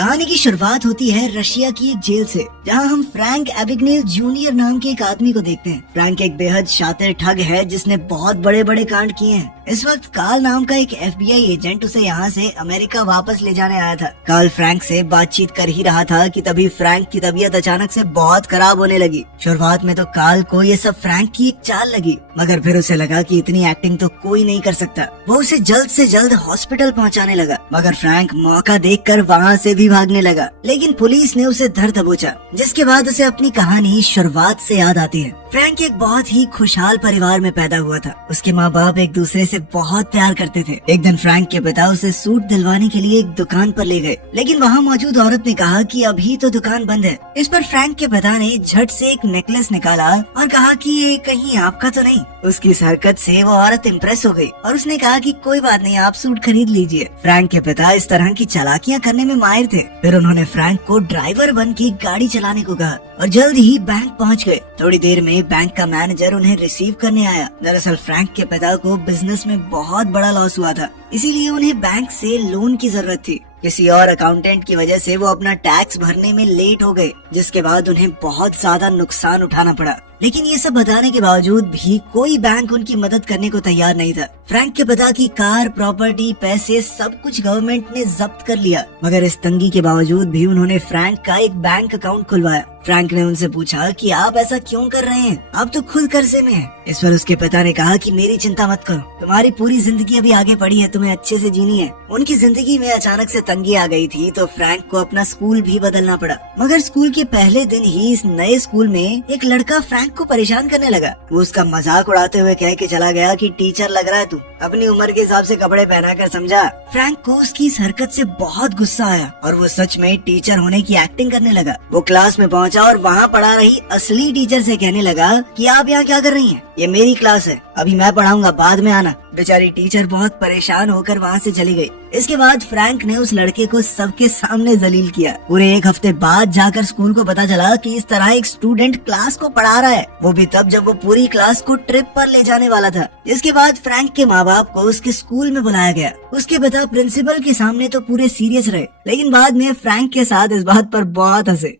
कहानी की शुरुआत होती है रशिया की एक जेल से, जहां हम फ्रैंक एबिगनेल जूनियर नाम के एक आदमी को देखते हैं। फ्रैंक एक बेहद शातिर ठग है जिसने बहुत बड़े बड़े कांड किए हैं। इस वक्त कार्ल नाम का एक FBI एजेंट उसे यहाँ से अमेरिका वापस ले जाने आया था। कार्ल फ्रैंक से बातचीत कर ही रहा था कि तभी फ्रैंक की तबीयत अचानक से बहुत खराब होने लगी। शुरुआत में तो कार्ल को ये सब फ्रैंक की एक चाल लगी, मगर फिर उसे लगा कि इतनी एक्टिंग तो कोई नहीं कर सकता। वो उसे जल्द से जल्द हॉस्पिटल पहुँचाने लगा, मगर फ्रैंक मौका देखकर वहाँ से भी भागने लगा। लेकिन पुलिस ने उसे धर दबोचा, जिसके बाद उसे अपनी कहानी शुरुआत से याद आती है। फ्रैंक एक बहुत ही खुशहाल परिवार में पैदा हुआ था। उसके माँ बाप एक दूसरे से बहुत प्यार करते थे। एक दिन फ्रैंक के पिता उसे सूट दिलवाने के लिए एक दुकान पर ले गए, लेकिन वहाँ मौजूद औरत ने कहा कि अभी तो दुकान बंद है। इस पर फ्रैंक के पिता ने झट से एक नेकलेस निकाला और कहा कि ये कहीं आपका तो नहीं। उसकी इस हरकत से वो औरत इम्प्रेस हो गई और उसने कहा कि कोई बात नहीं, आप सूट खरीद लीजिए। फ्रैंक के पिता इस तरह की चालाकियाँ करने में माहिर थे। फिर उन्होंने फ्रैंक को ड्राइवर बन के गाड़ी चलाने को कहा और जल्द ही बैंक पहुँच गए। थोड़ी देर में बैंक का मैनेजर उन्हें रिसीव करने आया। दरअसल फ्रैंक के पिता को बिजनेस में बहुत बड़ा लॉस हुआ था, इसीलिए उन्हें बैंक से लोन की जरूरत थी। किसी और अकाउंटेंट की वजह से वो अपना टैक्स भरने में लेट हो गए, जिसके बाद उन्हें बहुत ज्यादा नुकसान उठाना पड़ा। लेकिन ये सब बताने के बावजूद भी कोई बैंक उनकी मदद करने को तैयार नहीं था। फ्रैंक के पिता की कार, प्रॉपर्टी, पैसे सब कुछ गवर्नमेंट ने जब्त कर लिया, मगर इस तंगी के बावजूद भी उन्होंने फ्रैंक का एक बैंक अकाउंट खुलवाया। फ्रैंक ने उनसे पूछा कि आप ऐसा क्यों कर रहे हैं, आप तो खुद कर्जे में हैं। इस पर उसके पिता ने कहा कि मेरी चिंता मत करो, तुम्हारी पूरी जिंदगी अभी आगे पड़ी है, तुम्हें अच्छे से जीनी है। उनकी जिंदगी में अचानक से तंगी आ गई थी, तो फ्रैंक को अपना स्कूल भी बदलना पड़ा। मगर स्कूल के पहले दिन ही इस नए स्कूल में एक लड़का फ्रैंक को परेशान करने लगा। वो उसका मजाक उड़ाते हुए कह के चला गया कि टीचर लग रहा है तू, अपनी उम्र के हिसाब से कपड़े पहना कर, समझा। फ्रैंक को उसकी इस हरकत से बहुत गुस्सा आया और वो सच में टीचर होने की एक्टिंग करने लगा। वो क्लास में पहुंचा और वहाँ पढ़ा रही असली टीचर से कहने लगा कि आप यहाँ क्या कर रही हैं? ये मेरी क्लास है, अभी मैं पढ़ाऊंगा, बाद में आना। बेचारी टीचर बहुत परेशान होकर वहाँ से चली गई। इसके बाद फ्रैंक ने उस लड़के को सबके सामने जलील किया। पूरे एक हफ्ते बाद जाकर स्कूल को पता चला कि इस तरह एक स्टूडेंट क्लास को पढ़ा रहा है, वो भी तब जब वो पूरी क्लास को ट्रिप पर ले जाने वाला था। इसके बाद फ्रैंक के माँ बाप को उसके स्कूल में बुलाया गया। उसके पिता प्रिंसिपल के सामने तो पूरे सीरियस रहे, लेकिन बाद में फ्रैंक के साथ इस बात पर बहुत हंसे।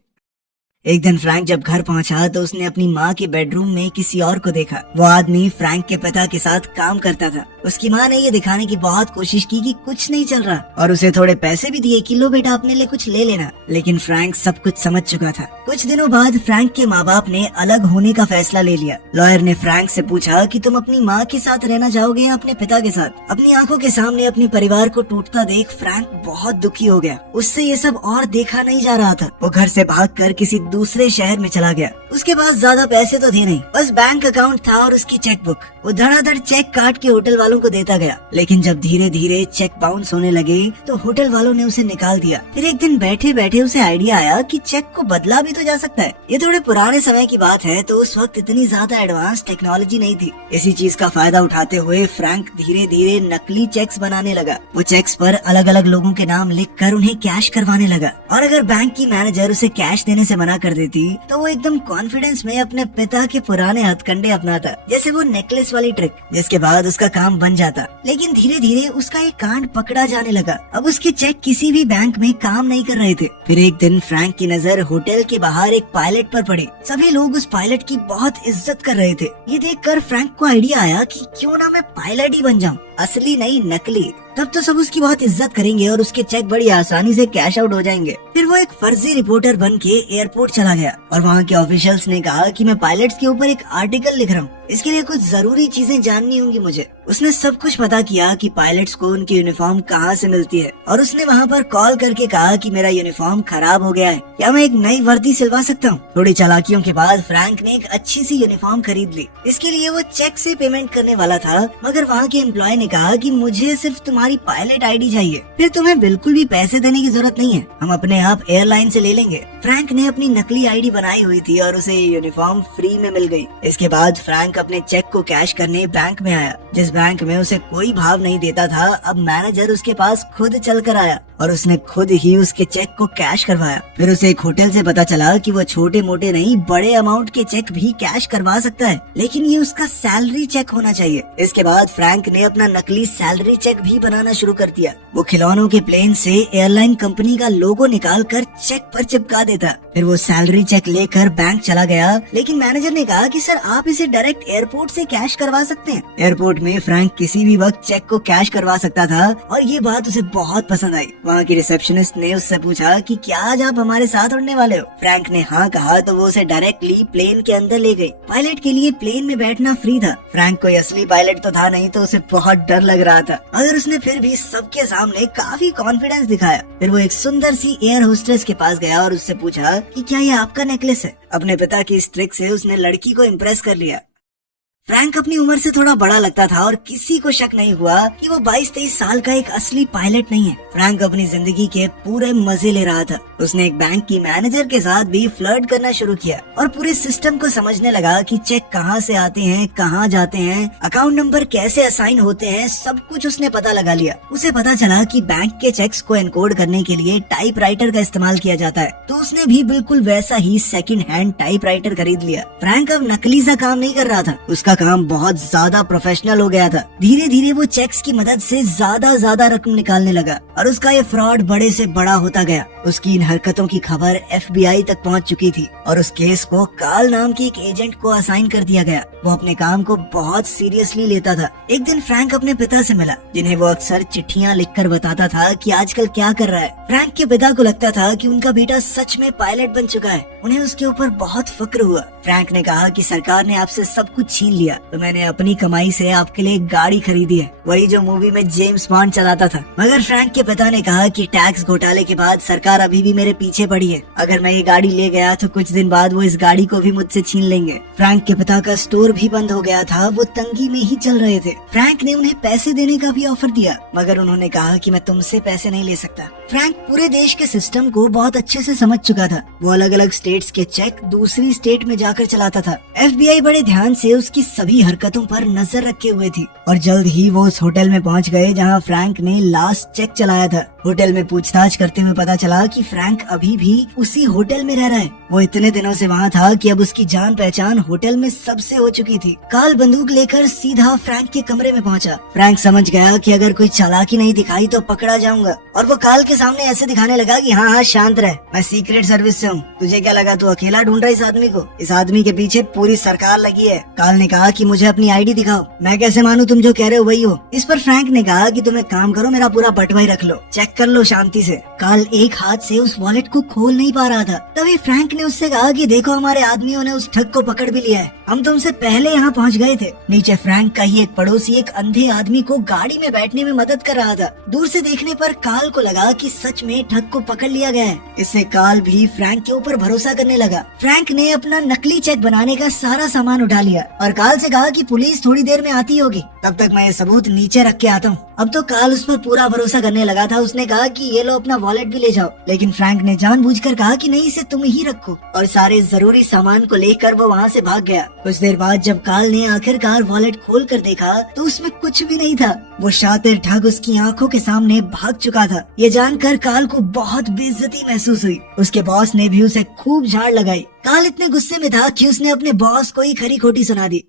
एक दिन फ्रैंक जब घर पहुंचा तो उसने अपनी माँ के बेडरूम में किसी और को देखा। वो आदमी फ्रैंक के पिता के साथ काम करता था। उसकी माँ ने ये दिखाने की बहुत कोशिश की कि कुछ नहीं चल रहा और उसे थोड़े पैसे भी दिए कि लो बेटा अपने लिए कुछ ले लेना, लेकिन फ्रैंक सब कुछ समझ चुका था। कुछ दिनों बाद फ्रैंक के माँ बाप ने अलग होने का फैसला ले लिया। लॉयर ने फ्रैंक से पूछा कि तुम अपनी माँ के साथ रहना चाहोगे या अपने पिता के साथ। अपनी आंखों के सामने अपने परिवार को टूटता देख फ्रैंक बहुत दुखी हो गया। उससे ये सब और देखा नहीं जा रहा था। वो घर से भागकर किसी दूसरे शहर में चला गया। उसके पास ज्यादा पैसे तो थे नहीं, बस बैंक अकाउंट था और उसकी चेकबुक। वो धड़ाधड़ चेक काट के होटल वालों को देता गया, लेकिन जब धीरे धीरे चेक बाउंस होने लगे तो होटल वालों ने उसे निकाल दिया। फिर एक दिन बैठे बैठे उसे आइडिया आया कि चेक को बदला भी तो जा सकता है। ये थोड़े पुराने समय की बात है, तो उस वक्त इतनी ज्यादा एडवांस टेक्नोलॉजी नहीं थी। इसी चीज का फायदा उठाते हुए फ्रैंक धीरे धीरे नकली चेक्स बनाने लगा। वो चेक्स पर अलग अलग लोगों के नाम लिख कर उन्हें कैश करवाने लगा, और अगर बैंक की मैनेजर उसे कैश देने से मना कर देती तो वो एकदम कॉन्फिडेंस में अपने पिता के पुराने हथकंडे अपनाता, जैसे वो नेकलेस वाली ट्रिक, जिसके बाद उसका काम बन जाता। लेकिन धीरे धीरे उसका एक कांड पकड़ा जाने लगा। अब उसके चेक किसी भी बैंक में काम नहीं कर रहे थे। फिर एक दिन फ्रैंक की नजर होटल के बाहर एक पायलट पर पड़ी। सभी लोग उस पायलट की बहुत इज्जत कर रहे थे। ये देखकर फ्रैंक को आइडिया आया कि क्यों ना मैं पायलट ही बन जाऊं, असली नहीं नकली। तब तो सब उसकी बहुत इज्जत करेंगे और उसके चेक बड़ी आसानी से कैश आउट हो जाएंगे। फिर वो एक फर्जी रिपोर्टर बन के एयरपोर्ट चला गया और वहाँ के ऑफिशियल्स ने कहा कि मैं पायलट्स के ऊपर एक आर्टिकल लिख रहा हूँ, इसके लिए कुछ जरूरी चीजें जाननी होंगी मुझे। उसने सब कुछ पता किया कि पायलट्स को उनकी यूनिफॉर्म कहाँ से मिलती है, और उसने वहाँ पर कॉल करके कहा कि मेरा यूनिफॉर्म खराब हो गया है, क्या मैं एक नई वर्दी सिलवा सकता हूँ। थोड़ी चालाकियों के बाद फ्रैंक ने एक अच्छी सी यूनिफॉर्म खरीद ली। इसके लिए वो चेक से पेमेंट करने वाला था, मगर वहाँ के एम्प्लॉय ने कहा कि मुझे सिर्फ तुम्हारी पायलट आईडी चाहिए, फिर तुम्हें बिल्कुल भी पैसे देने की जरूरत नहीं है, हम अपने आप एयरलाइन से ले लेंगे। फ्रैंक ने अपनी नकली आईडी बनाई हुई थी और उसे यूनिफॉर्म फ्री में मिल गई। इसके बाद फ्रैंक अपने चेक को कैश करने बैंक में आया। जिस बैंक में उसे कोई भाव नहीं देता था, अब मैनेजर उसके पास खुद चल कर आया और उसने खुद ही उसके चेक को कैश करवाया। फिर उसे एक होटल से पता चला कि वो छोटे मोटे नहीं बड़े अमाउंट के चेक भी कैश करवा सकता है, लेकिन ये उसका सैलरी चेक होना चाहिए। इसके बाद फ्रैंक ने अपना नकली सैलरी चेक भी बनाना शुरू कर दिया। वो खिलौनों के प्लेन से एयरलाइन कंपनी का लोगो निकाल निकाल कर चेक पर चिपका देता। फिर वो सैलरी चेक लेकर बैंक चला गया, लेकिन मैनेजर ने कहा कि सर आप इसे डायरेक्ट एयरपोर्ट से कैश करवा सकते हैं। एयरपोर्ट में फ्रैंक किसी भी वक्त चेक को कैश करवा सकता था और ये बात उसे बहुत पसंद आई। वहाँ की रिसेप्शनिस्ट ने उससे पूछा कि क्या आज आप हमारे साथ उड़ने वाले हो। फ्रैंक ने हाँ कहा तो वो उसे डायरेक्टली प्लेन के अंदर ले गई। पायलट के लिए प्लेन में बैठना फ्री था। फ्रैंक कोई असली पायलट तो था नहीं, तो उसे बहुत डर लग रहा था, मगर उसने फिर भी सबके सामने काफी कॉन्फिडेंस दिखाया। फिर वो एक सुंदर सी एयर होस्टेस के पास गया और उससे पूछा कि क्या ये आपका नेकलेस है। अपने पिता की इस ट्रिक से उसने लड़की को इम्प्रेस कर लिया। फ्रैंक अपनी उम्र से थोड़ा बड़ा लगता था और किसी को शक नहीं हुआ कि वो 22-23 साल का एक असली पायलट नहीं है। फ्रैंक अपनी जिंदगी के पूरे मजे ले रहा था। उसने एक बैंक की मैनेजर के साथ भी फ्लर्ट करना शुरू किया और पूरे सिस्टम को समझने लगा कि चेक कहाँ से आते हैं, कहाँ जाते हैं, अकाउंट नंबर कैसे असाइन होते हैं, सब कुछ उसने पता लगा लिया। उसे पता चला कि बैंक के चेक्स को एनकोड करने के लिए टाइपराइटर का इस्तेमाल किया जाता है, तो उसने भी बिल्कुल वैसा ही सेकंड हैंड टाइपराइटर खरीद लिया। फ्रैंक अब नकली सा काम नहीं कर रहा था, उसका काम बहुत ज्यादा प्रोफेशनल हो गया था। धीरे धीरे वो चेक्स की मदद से ज्यादा रकम निकालने लगा और उसका ये फ्रॉड बड़े से बड़ा होता गया। उसकी इन हरकतों की खबर FBI तक पहुंच चुकी थी और उस केस को कार्ल नाम के एक एजेंट को असाइन कर दिया गया। वो अपने काम को बहुत सीरियसली लेता था। एक दिन फ्रैंक अपने पिता से मिला, जिन्हें वो अक्सर चिट्ठियां लिखकर बताता था कि आजकल क्या कर रहा है। फ्रैंक के पिता को लगता था कि उनका बेटा सच में पायलट बन चुका है। उन्हें उसके ऊपर बहुत फक्र हुआ। फ्रैंक ने कहा कि सरकार ने आपसे सब कुछ छीन लिया, तो मैंने अपनी कमाई से आपके लिए एक गाड़ी खरीदी है, वही जो मूवी में जेम्स बॉन्ड चलाता था। मगर फ्रैंक के पिता ने कहा कि टैक्स घोटाले के बाद सरकार अभी भी मेरे पीछे पड़ी है। अगर मैं ये गाड़ी ले गया तो कुछ दिन बाद वो इस गाड़ी को भी मुझसे छीन लेंगे। फ्रैंक के पिता का स्टोर भी बंद हो गया था, वो तंगी में ही चल रहे थे। फ्रैंक ने उन्हें पैसे देने का भी ऑफर दिया, मगर उन्होंने कहा कि मैं तुमसे पैसे नहीं ले सकता। फ्रैंक पूरे देश के सिस्टम को बहुत अच्छे से समझ चुका था। वो अलग अलग स्टेट्स के चेक दूसरी स्टेट में जाकर चलाता था। FBI बड़े ध्यान से उसकी सभी हरकतों पर नजर रखे हुए थी और जल्द ही वो उस होटल में पहुंच गए जहां फ्रैंक ने लास्ट चेक चलाया था। होटल में पूछताछ करते हुए पता चला कि फ्रैंक अभी भी उसी होटल में रह रहा है। वो इतने दिनों से वहाँ था कि अब उसकी जान पहचान होटल में सबसे हो चुकी थी। कार्ल बंदूक लेकर सीधा फ्रैंक के कमरे में पहुंचा। फ्रैंक समझ गया कि अगर कोई चालाकी नहीं दिखाई तो पकड़ा जाऊंगा, और वो कार्ल के सामने ऐसे दिखाने लगा कि हाँ शांत रह, मैं सीक्रेट सर्विस से हूँ। तुझे क्या लगा तू अकेला ढूंढ रहा है इस आदमी को? इस आदमी के पीछे पूरी सरकार लगी है। कार्ल ने कहा कि मुझे अपनी ID दिखाओ। मैं कैसे मानूं तुम जो कह रहे हो वही हो? इस पर फ्रैंक ने कहा कि तुम एक काम करो, मेरा पूरा बटवा ही रख लो, चेक कर लो शांति से। कार्ल एक हाथ से उस वॉलेट को खोल नहीं पा रहा था। तभी फ्रैंक ने उससे कहा कि देखो हमारे आदमियों ने उस ठग को पकड़ भी लिया है, हम तुमसे पहले यहाँ पहुँच गए थे। नीचे फ्रैंक का ही एक पड़ोसी एक अंधे आदमी को गाड़ी में बैठने में मदद कर रहा था। दूर से देखने पर कार्ल को लगा कि सच में ठग को पकड़ लिया गया है। इससे कार्ल भी फ्रैंक के ऊपर भरोसा करने लगा। फ्रैंक ने अपना नकली चेक बनाने का सारा सामान उठा लिया और कार्ल से कहा कि पुलिस थोड़ी देर में आती होगी, तब तक मैं ये सबूत नीचे रख के आता हूँ। अब तो कार्ल उस पर पूरा भरोसा करने लगा था। उसने कहा कि ये लो अपना वॉलेट भी ले जाओ, लेकिन फ्रैंक ने जानबूझकर कहा कि नहीं, इसे तुम ही रखो, और सारे जरूरी सामान को लेकर वो वहाँ से भाग गया। कुछ देर बाद जब कार्ल ने आखिरकार वॉलेट खोल कर देखा तो उसमें कुछ भी नहीं था। वो शातिर ठग उसकी आंखों के सामने भाग चुका था। ये जानकर कार्ल को बहुत बेइज्जती महसूस हुई। उसके बॉस ने भी उसे खूब झाड़ लगाई। कार्ल इतने गुस्से में था कि उसने अपने बॉस को ही खरी खोटी सुना दी।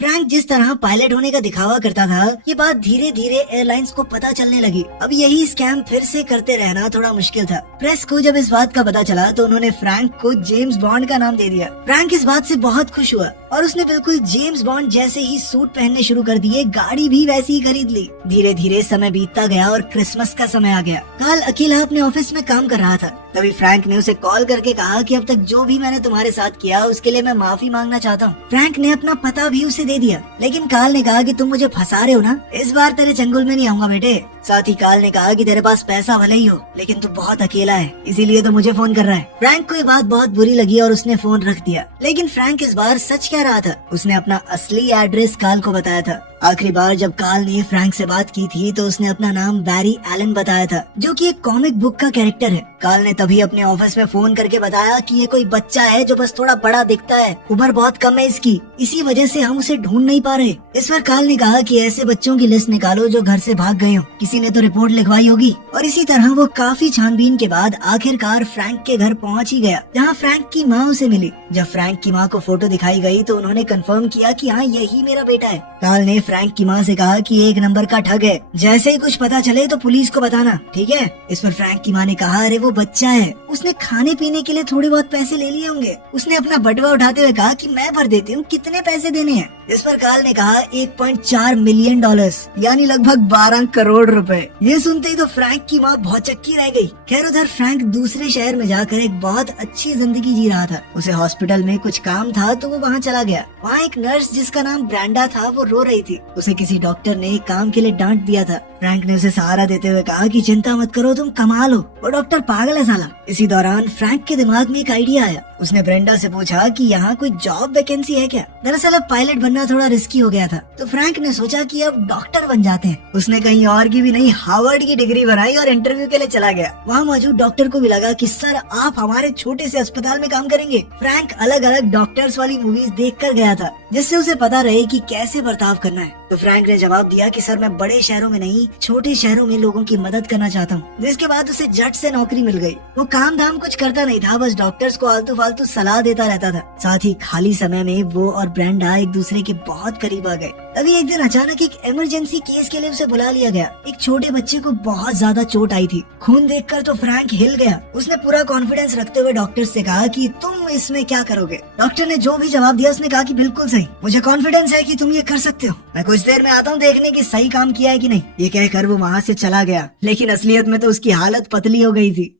फ्रैंक जिस तरह पायलट होने का दिखावा करता था, ये बात धीरे धीरे एयरलाइंस को पता चलने लगी। अब यही स्कैम फिर से करते रहना थोड़ा मुश्किल था। प्रेस को जब इस बात का पता चला तो उन्होंने फ्रैंक को जेम्स बॉन्ड का नाम दे दिया। फ्रैंक इस बात से बहुत खुश हुआ और उसने बिल्कुल जेम्स बॉन्ड जैसे ही सूट पहनने शुरू कर दिए, गाड़ी भी वैसी ही खरीद ली। धीरे धीरे समय बीतता गया और क्रिसमस का समय आ गया। कार्ल अकेला अपने ऑफिस में काम कर रहा था। तभी फ्रैंक ने उसे कॉल करके कहा कि अब तक जो भी मैंने तुम्हारे साथ किया उसके लिए मैं माफी मांगना चाहता हूँ। फ्रैंक ने अपना पता भी उसे दे दिया, लेकिन कार्ल ने कहा कि तुम मुझे फंसा रहे हो ना, इस बार तेरे चंगुल में नहीं आऊंगा बेटे। साथ ही कार्ल ने कहा कि तेरे पास पैसा भले ही हो, लेकिन तू बहुत अकेला है, इसीलिए तो मुझे फोन कर रहा है। फ्रैंक को ये बात बहुत बुरी लगी और उसने फोन रख दिया। लेकिन फ्रैंक इस बार सच कह रहा था। उसने अपना असली एड्रेस कार्ल को बताया था। आखिरी बार जब कार्ल ने फ्रैंक से बात की थी तो उसने अपना नाम बैरी एलन बताया था, जो कि एक कॉमिक बुक का कैरेक्टर है। कार्ल ने तभी अपने ऑफिस में फोन करके बताया कि ये कोई बच्चा है जो बस थोड़ा बड़ा दिखता है, उम्र बहुत कम है इसकी, इसी वजह से हम उसे ढूंढ नहीं पा रहे। इस पर कार्ल ने कहा कि ऐसे बच्चों की लिस्ट निकालो जो घर से भाग गए हो, किसी ने तो रिपोर्ट लिखवाई होगी। और इसी तरह वो काफी छानबीन के बाद आखिरकार फ्रैंक के घर पहुंच ही गया, जहां फ्रैंक की माँ उसे मिली। जब फ्रैंक की माँ को फोटो दिखाई गई तो उन्होंने कंफर्म किया कि हाँ, यही मेरा बेटा है। कार्ल ने फ्रैंक की माँ से कहा कि 1 नंबर का ठग है, जैसे ही कुछ पता चले तो पुलिस को बताना, ठीक है। इस पर फ्रैंक की माँ ने कहा, अरे वो बच्चा है, उसने खाने पीने के लिए थोड़े बहुत पैसे ले लिए होंगे। उसने अपना बटुआ उठाते हुए कहा कि मैं भर देती हूँ, कितने पैसे देने हैं। इस पर कार्ल ने कहा 1.4 मिलियन डॉलर्स, यानी लगभग 12 करोड़ रुपए। ये सुनते ही तो फ्रैंक की माँ बहुत चक्की रह गई। खैर उधर फ्रैंक दूसरे शहर में जाकर एक बहुत अच्छी जिंदगी जी रहा था। उसे हॉस्पिटल में कुछ काम था तो वो वहाँ चला गया। वहाँ एक नर्स जिसका नाम ब्रांडा था वो रो रही थी। उसे किसी डॉक्टर ने काम के लिए डांट दिया था। फ्रैंक ने उसे सहारा देते हुए कहा कि चिंता मत करो, तुम कमाल हो, वो डॉक्टर पागल है साला। इसी दौरान फ्रैंक के दिमाग में एक आइडिया आया। उसने ब्रेंडा से पूछा कि यहाँ कोई जॉब वैकेंसी है क्या। दरअसल अब पायलट बनना थोड़ा रिस्की हो गया था, तो फ्रैंक ने सोचा कि अब डॉक्टर बन जाते हैं। उसने कहीं और की भी नहीं, हार्वर्ड की डिग्री बनाई और इंटरव्यू के लिए चला गया। वहाँ मौजूद डॉक्टर को भी लगा कि सर आप हमारे छोटे से अस्पताल में काम करेंगे। फ्रैंक अलग अलग डॉक्टर्स वाली मूवीज देख कर गया था, जिससे उसे पता रहे कि कैसे बर्ताव करना है। तो फ्रैंक ने जवाब दिया कि सर मैं बड़े शहरों में नहीं, छोटे शहरों में लोगों की मदद करना चाहता हूँ। जिसके बाद उसे झट से नौकरी मिल गई। वो काम धाम कुछ करता नहीं था, बस डॉक्टर्स को आलतू फालतू सलाह देता रहता था। साथ ही खाली समय में वो और ब्रेंडा एक दूसरे के बहुत करीब आ गए। तभी एक दिन अचानक एक इमरजेंसी केस के लिए उसे बुला लिया गया। एक छोटे बच्चे को बहुत ज्यादा चोट आई थी। खून देखकर तो फ्रैंक हिल गया। उसने पूरा कॉन्फिडेंस रखते हुए डॉक्टर से कहा कि तुम इसमें क्या करोगे। डॉक्टर ने जो भी जवाब दिया उसने कहा कि बिल्कुल सही, मुझे कॉन्फिडेंस है कि तुम ये कर सकते हो। मैं कुछ देर में आता हूँ देखने की सही काम किया है कि नहीं। ये कहकर वो वहाँ से चला गया, लेकिन असलियत में तो उसकी हालत पतली हो गई थी।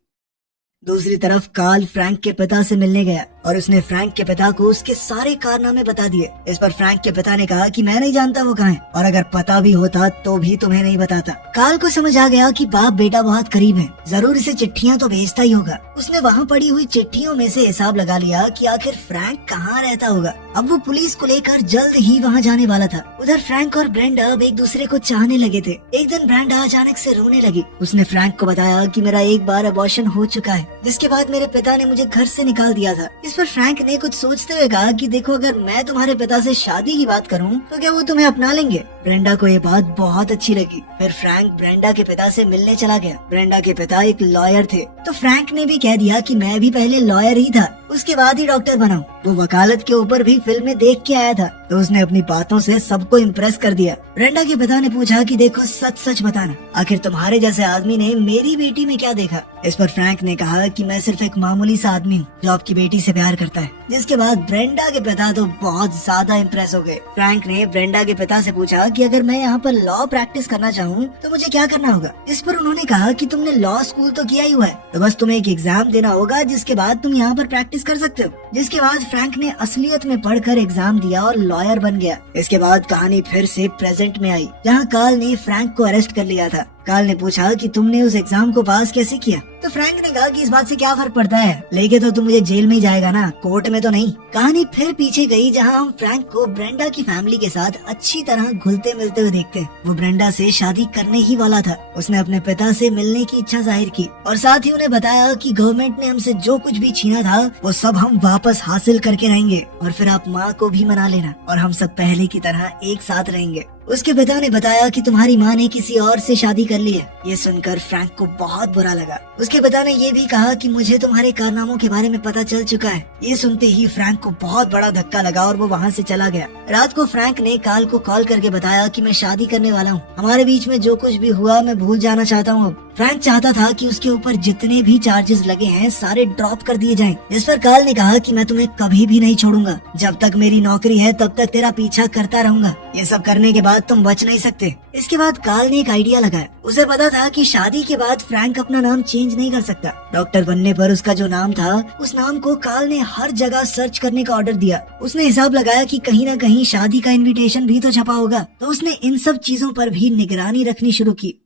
दूसरी तरफ कार्ल फ्रैंक के पिता से मिलने गया और उसने फ्रैंक के पिता को उसके सारे कारनामे बता दिए। इस पर फ्रैंक के पिता ने कहा कि मैं नहीं जानता वो कहाँ है, और अगर पता भी होता तो भी तुम्हें नहीं बताता। कार्ल को समझ आ गया कि बाप बेटा बहुत करीब है, जरूर इसे चिट्ठियां तो भेजता ही होगा। उसने वहाँ पड़ी हुई चिट्ठियों में से हिसाब लगा लिया कि आखिर फ्रैंक कहाँ रहता होगा। अब वो पुलिस को लेकर जल्द ही वहाँ जाने वाला था। उधर फ्रैंक और ब्रेंडा अब एक दूसरे को चाहने लगे थे। एक दिन ब्रेंडा अचानक से रोने लगी। उसने फ्रैंक को बताया कि मेरा एक बार अबॉर्शन हो चुका है, जिसके बाद मेरे पिता ने मुझे घर से निकाल दिया था। इस पर फ्रैंक ने कुछ सोचते हुए कहा कि देखो, अगर मैं तुम्हारे पिता से शादी की बात करूं तो क्या वो तुम्हें अपना लेंगे। ब्रेंडा को ये बात बहुत अच्छी लगी। फिर फ्रैंक ब्रेंडा के पिता से मिलने चला गया। ब्रेंडा के पिता एक लॉयर थे, तो फ्रैंक ने भी कह दिया कि मैं भी पहले लॉयर ही था, उसके बाद ही डॉक्टर बना। वो वकालत के ऊपर भी फिल्में देख के आया था, तो उसने अपनी बातों से सबको इम्प्रेस कर दिया। ब्रेंडा के पिता ने पूछा कि देखो, सच सच बताना, आखिर तुम्हारे जैसे आदमी ने मेरी बेटी में क्या देखा। इस पर फ्रैंक ने कहा कि मैं सिर्फ एक मामूली सा आदमी हूँ जो आपकी बेटी से प्यार करता है। जिसके बाद ब्रेंडा के पिता तो बहुत ज्यादा इम्प्रेस हो गए। फ्रैंक ने ब्रेंडा के पिता से पूछा कि अगर मैं यहाँ पर लॉ प्रैक्टिस करना चाहूँ तो मुझे क्या करना होगा। इस पर उन्होंने कहा कि तुमने लॉ स्कूल तो किया ही हुआ है, तो बस तुम्हें एक एग्जाम देना होगा, जिसके बाद तुम यहाँ पर प्रैक्टिस कर सकते हो। जिसके बाद फ्रैंक ने असलियत में पढ़कर एग्जाम दिया और लॉयर बन गया। इसके बाद कहानी फिर से प्रेजेंट में आई, जहाँ कार्ल ने फ्रैंक को अरेस्ट कर लिया था। कार्ल ने पूछा कि तुमने उस एग्जाम को पास कैसे किया। तो फ्रैंक ने कहा कि इस बात से क्या फर्क पड़ता है, लेके तो तुम मुझे जेल में ही जाएगा ना, कोर्ट में तो नहीं। कहानी फिर पीछे गई, जहां हम फ्रैंक को ब्रेंडा की फैमिली के साथ अच्छी तरह घुलते मिलते हुए देखते हैं। वो ब्रेंडा से शादी करने ही वाला था। उसने अपने पिता से मिलने की इच्छा जाहिर की और साथ ही उन्हें बताया कि गवर्नमेंट ने हमसे जो कुछ भी छीना था वो सब हम वापस हासिल करके रहेंगे, और फिर आप माँ को भी मना लेना और हम सब पहले की तरह एक साथ रहेंगे। उसके पिता ने बताया कि तुम्हारी माँ ने किसी और से शादी कर ली है। ये सुनकर फ्रैंक को बहुत बुरा लगा। उसके पिता ने ये भी कहा कि मुझे तुम्हारे कारनामों के बारे में पता चल चुका है। ये सुनते ही फ्रैंक को बहुत बड़ा धक्का लगा और वो वहाँ से चला गया। रात को फ्रैंक ने कार्ल को कॉल करके बताया कि मैं शादी करने वाला हूँ, हमारे बीच में जो कुछ भी हुआ मैं भूल जाना चाहता हूँ। फ्रैंक चाहता था कि उसके ऊपर जितने भी चार्जेस लगे हैं सारे ड्रॉप कर दिए जाएं। जिस पर कार्ल ने कहा कि मैं तुम्हें कभी भी नहीं छोड़ूंगा, जब तक मेरी नौकरी है तब तक तेरा पीछा करता रहूंगा। ये सब करने के बाद तुम बच नहीं सकते। इसके बाद कार्ल ने एक आइडिया लगाया। उसे पता था कि शादी के बाद फ्रैंक अपना नाम चेंज नहीं कर सकता। डॉक्टर बनने पर उसका जो नाम था, उस नाम को कार्ल ने हर जगह सर्च करने का ऑर्डर दिया। उसने हिसाब लगाया कि कहीं न कहीं शादी का इनविटेशन भी तो छपा होगा, तो उसने इन सब चीजों पर भी निगरानी रखनी शुरू की।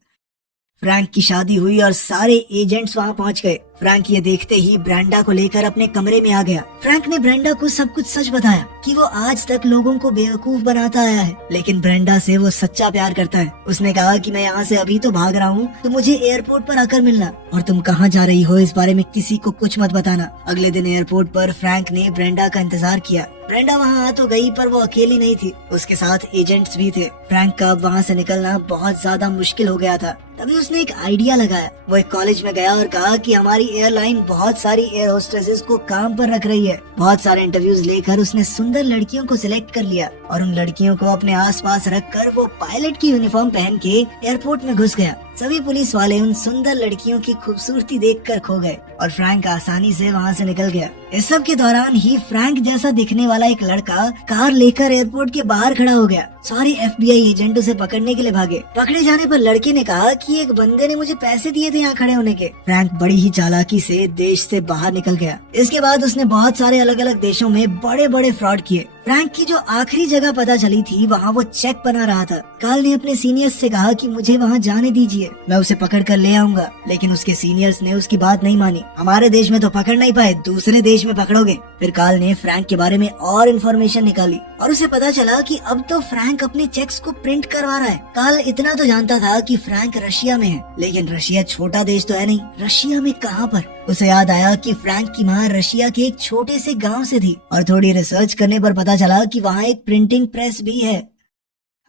फ्रैंक की शादी हुई और सारे एजेंट्स वहाँ पहुँच गए। फ्रैंक ये देखते ही ब्रेंडा को लेकर अपने कमरे में आ गया। फ्रैंक ने ब्रेंडा को सब कुछ सच बताया कि वो आज तक लोगों को बेवकूफ बनाता आया है, लेकिन ब्रेंडा से वो सच्चा प्यार करता है। उसने कहा कि मैं यहाँ से अभी तो भाग रहा हूँ, तो मुझे एयरपोर्ट पर आकर मिलना, और तुम कहाँ जा रही हो इस बारे में किसी को कुछ मत बताना। अगले दिन एयरपोर्ट पर फ्रैंक ने ब्रेंडा का इंतजार किया। ब्रेंडा वहाँ आ तो गई पर वो अकेली नहीं थी, उसके साथ एजेंट्स भी थे। फ्रैंक का अब वहाँ से निकलना बहुत ज्यादा मुश्किल हो गया था। तभी उसने एक आइडिया लगाया। वो एक कॉलेज में गया और कहा कि हमारी एयरलाइन बहुत सारी एयर होस्टेसेस को काम पर रख रही है। बहुत सारे इंटरव्यूज लेकर उसने सुंदर लड़कियों को सिलेक्ट कर लिया और उन लड़कियों को अपने आसपास रखकर वो पायलट की यूनिफॉर्म पहन के एयरपोर्ट में घुस गया। सभी पुलिस वाले उन सुंदर लड़कियों की खूबसूरती देखकर खो गए और फ्रैंक आसानी से वहाँ से निकल गया। इस सब के दौरान ही फ्रैंक जैसा दिखने वाला एक लड़का कार लेकर एयरपोर्ट के बाहर खड़ा हो गया। सारे FBI एजेंट उसे पकड़ने के लिए भागे। पकड़े जाने पर लड़के ने कहा कि एक बंदे ने मुझे पैसे दिए थे यहाँ खड़े होने के। फ्रैंक बड़ी ही चालाकी से देश से बाहर निकल गया। इसके बाद उसने बहुत सारे अलग अलग देशों में बड़े बड़े फ्रॉड किए। फ्रैंक की जो आखिरी जगह पता चली थी वहाँ वो चेक बना रहा था। कार्ल ने अपने सीनियर्स से कहा कि मुझे वहाँ जाने दीजिए, मैं उसे पकड़ कर ले आऊंगा। लेकिन उसके सीनियर्स ने उसकी बात नहीं मानी। हमारे देश में तो पकड़ नहीं पाए, दूसरे देश में पकड़ोगे। फिर कार्ल ने फ्रैंक के बारे में और इन्फॉर्मेशन निकाली और उसे पता चला कि अब तो फ्रैंक अपने चेक्स को प्रिंट करवा रहा है। कार्ल इतना तो जानता था कि फ्रैंक रशिया में है, लेकिन रशिया छोटा देश तो है नहीं। रशिया में कहाँ पर? उसे याद आया कि फ्रैंक की माँ रशिया के एक छोटे से गांव से थी और थोड़ी रिसर्च करने पर पता चला कि वहाँ एक प्रिंटिंग प्रेस भी है।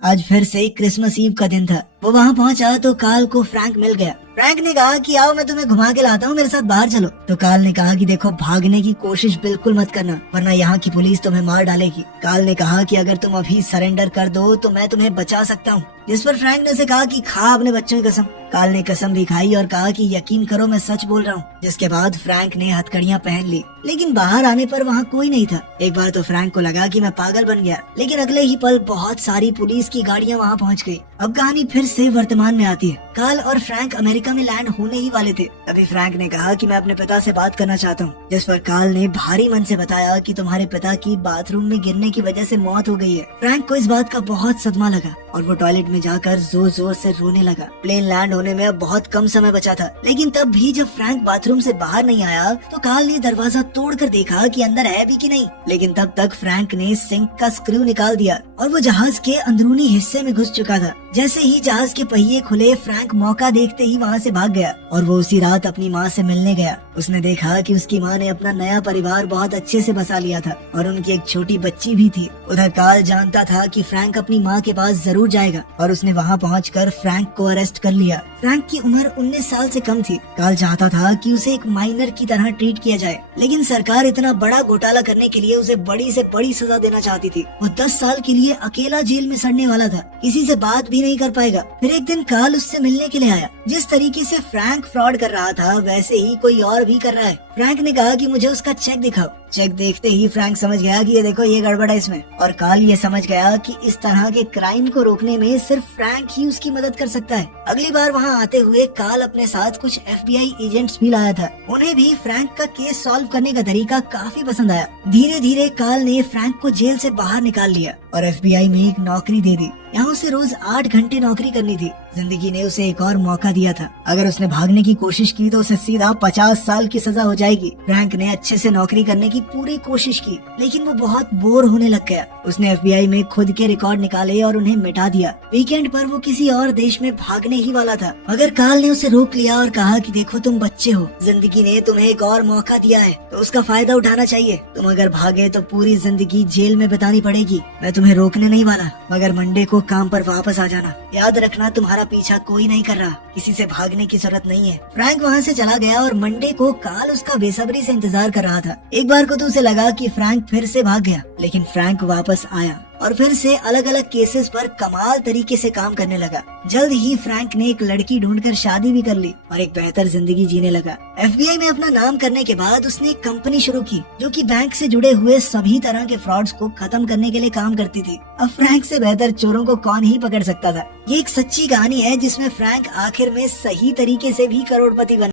आज फिर से क्रिसमस ईव का दिन था। वो वहाँ पहुँचा तो कार्ल को फ्रैंक मिल गया। फ्रैंक ने कहा कि आओ मैं तुम्हें घुमा के लाता हूँ, मेरे साथ बाहर चलो। तो कार्ल ने कहा कि देखो, भागने की कोशिश बिल्कुल मत करना वरना यहाँ की पुलिस तुम्हें मार डालेगी। कार्ल ने कहा कि अगर तुम अभी सरेंडर कर दो तो मैं तुम्हें बचा सकता हूँ। जिस पर फ्रैंक ने उसे कहा कि खा अपने बच्चों की कसम। कार्ल ने कसम भी खाई और कहा कि यकीन करो मैं सच बोल रहा हूँ। जिसके बाद फ्रैंक ने हथकड़ियाँ पहन ली, लेकिन बाहर आने पर वहाँ कोई नहीं था। एक बार तो फ्रैंक को लगा कि मैं पागल बन गया, लेकिन अगले ही पल बहुत सारी पुलिस की गाड़ियाँ वहाँ पहुँच गई। अब कहानी फिर से वर्तमान में आती है। कार्ल और फ्रैंक अमेरिका में लैंड होने ही वाले थे। तभी फ्रैंक ने कहा कि मैं अपने पिता से बात करना चाहता हूँ। जिस पर कार्ल ने भारी मन से बताया कि तुम्हारे पिता की बाथरूम में गिरने की वजह से मौत हो गई है। फ्रैंक को इस बात का बहुत सदमा लगा और वो टॉयलेट में जाकर जोर जोर से रोने लगा। प्लेन लैंड होने में अब बहुत कम समय बचा था, लेकिन तब भी जब फ्रैंक बाथरूम से बाहर नहीं आया तो कार्ल ने दरवाजा तोड़कर देखा कि अंदर है भी कि नहीं। लेकिन तब तक फ्रैंक ने सिंक का स्क्रू निकाल दिया और वो जहाज के अंदरूनी हिस्से में घुस चुका था। जैसे ही जहाज के पहिए खुले, फ्रैंक मौका देखते ही वहाँ से भाग गया और वो उसी रात अपनी माँ से मिलने गया। उसने देखा कि उसकी माँ ने अपना नया परिवार बहुत अच्छे से बसा लिया था और उनकी एक छोटी बच्ची भी थी। उधर कार्ल जानता था कि फ्रैंक अपनी माँ के पास जरूर जाएगा और उसने वहाँ पहुँचकर फ्रैंक को अरेस्ट कर लिया। फ्रैंक की उम्र 19 साल से कम थी। कार्ल चाहता था कि उसे एक माइनर की तरह ट्रीट किया जाए, लेकिन सरकार इतना बड़ा घोटाला करने के लिए उसे बड़ी से बड़ी सजा देना चाहती थी। वो 10 साल के लिए अकेला जेल में सड़ने वाला था, किसी से बात भी नहीं कर पाएगा। फिर एक दिन कार्ल उससे मिलने के लिए आया। जिस तरीके से फ्रैंक फ्रॉड कर रहा था वैसे ही कोई और भी कर रहा है। फ्रैंक ने कहा कि मुझे उसका चेक दिखाओ। चेक देखते ही फ्रैंक समझ गया कि ये देखो, ये गड़बड़ है इसमें। और कार्ल ये समझ गया कि इस तरह के क्राइम को रोकने में सिर्फ फ्रैंक ही उसकी मदद कर सकता है। अगली बार वहाँ आते हुए कार्ल अपने साथ कुछ FBI एजेंट्स भी लाया था। उन्हें भी फ्रैंक का केस सॉल्व करने का तरीका काफी पसंद आया। धीरे धीरे कार्ल ने फ्रैंक को जेल से बाहर निकाल लिया और FBI में एक नौकरी दे दी। यहाँ उसे रोज 8 घंटे नौकरी करनी थी। जिंदगी ने उसे एक और मौका दिया था। अगर उसने भागने की कोशिश की तो उसे सीधा 50 साल की सजा हो जाएगी। फ्रैंक ने अच्छे से नौकरी करने की पूरी कोशिश की, लेकिन वो बहुत बोर होने लग गया। उसने FBI में खुद के रिकॉर्ड निकाले और उन्हें मिटा दिया। वीकेंड पर वो किसी और देश में भागने ही वाला था, मगर कार्ल ने उसे रोक लिया और कहा कि देखो, तुम बच्चे हो, जिंदगी ने तुम्हें एक और मौका दिया है तो उसका फायदा उठाना चाहिए। तुम अगर भागे तो पूरी जिंदगी जेल में बितानी पड़ेगी। मैं तुम्हें रोकने नहीं वाला, मगर मंडे को काम पर वापस आ जाना। याद रखना, तुम्हारा पीछा कोई नहीं कर रहा, किसी से भागने की जरूरत नहीं है। फ्रैंक वहाँ से चला गया और मंडे को कार्ल उसका बेसब्री से इंतजार कर रहा था। एक बार को तो उसे लगा कि फ्रैंक फिर से भाग गया, लेकिन फ्रैंक वापस आया और फिर से अलग अलग केसेस पर कमाल तरीके से काम करने लगा। जल्द ही फ्रैंक ने एक लड़की ढूंढकर शादी भी कर ली और एक बेहतर जिंदगी जीने लगा। FBI में अपना नाम करने के बाद उसने एक कंपनी शुरू की जो कि बैंक से जुड़े हुए सभी तरह के फ्रॉड्स को खत्म करने के लिए काम करती थी। अब फ्रैंक से बेहतर चोरों को कौन ही पकड़ सकता था। ये एक सच्ची कहानी है जिसमें फ्रैंक आखिर में सही तरीके से भी करोड़पति बना।